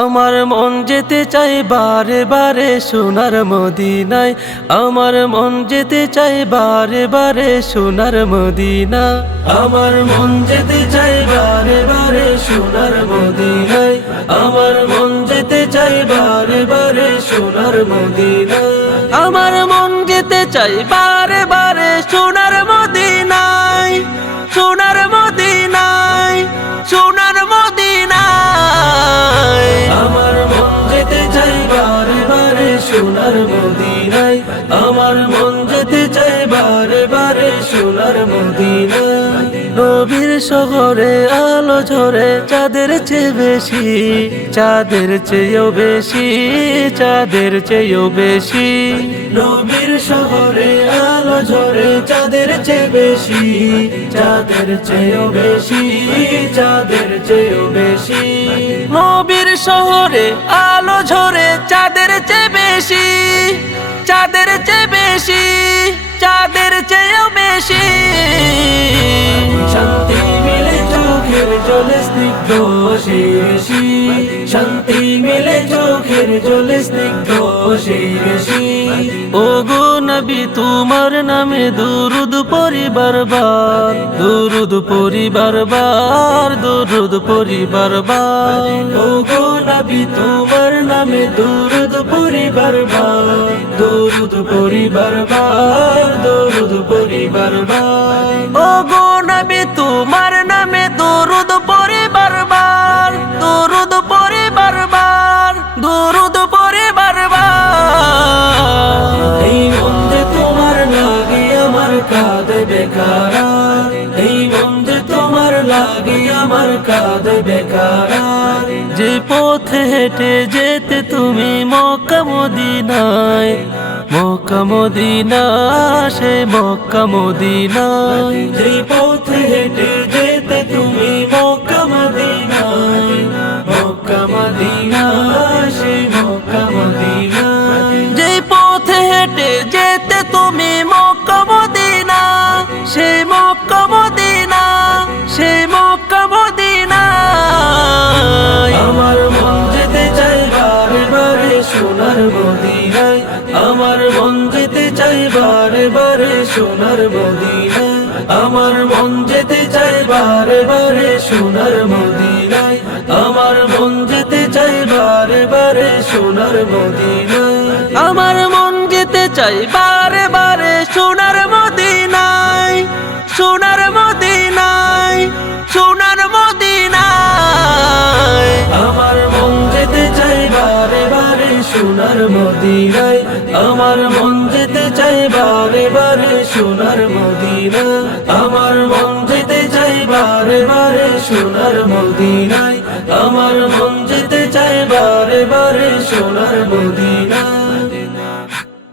আমার মন যেতে চাই বারে বারে সোনার মদিনায়। আমার মন যেতে চাই বারে বারে সোনার মদিনা আমার মন যেতে চাই বারে বারে সোনার মদিনায়। আমার মন যেতে চাই বারে বারে সোনার মদিনা আমার মন যেতে চাই বারে বারে সোনার সোনার মদিনায়, আমার মন যেতে চাই বারে বারে সোনার মদিনায়। নবীর শহরে আলো ঝরে, চাঁদের চেয়ে বেশি, চাঁদের চেয়েও বেশি, চাঁদের চেয়েও বেশি। নবীর শহরে আলো ঝরে, চাঁদের চেয়ে বেশি, চাঁদের চেয়েও বেশি, চাঁদের চেয়েও বেশি। নবীর শহরে আলো ঝরে, চাঁদের চেয়ে বেশি, চাঁদের চেয়ে বেশি, চাঁদের চেয়েও বেশি। শান্তি মিলে চোখের জলে স্নিগ্ধ শেষি শান্তি মিলে তোমার নামে দুরুদ পরিবার বার। দুরুদ পরিবার বার, দুরুদ পরিবার বার। ও গো নবী, তোমার নামে দুরুদ পরিবার বার। দুরুদ পরিবার বার, দুরুদ পরিবার বার। ও গো নবী, তোমার নামে দুরুদ পরিবার বার। দুরুদ পরিবার বার, দুরুদ পরিবার কাঁদে বেকার। এই যে তোমার লাগে আমার বেকার। যে পথে হেঁটে যেতে তুমি মক্কা মদিনায় সে মক্কা যে পথে হেঁটে যেতে চাই বারে বারে সোনার মদিনায়। আমার মন যেতে চাই বারে বারে সোনার মদিনায়। আমার মন যেতে চাই বারে বারে সোনার মদিনায়। আমার মন যেতে চাই বারে বারে সোনার মদিনায়। সোনার সোনার মদিনায়, আমার মন যেতে চাই বারে বারে সোনার মদিনা আমার মন যেতে চাই বারে বারে সোনার মদিনায়, আমার মন যেতে চাই বারে বারে সোনার মদিনা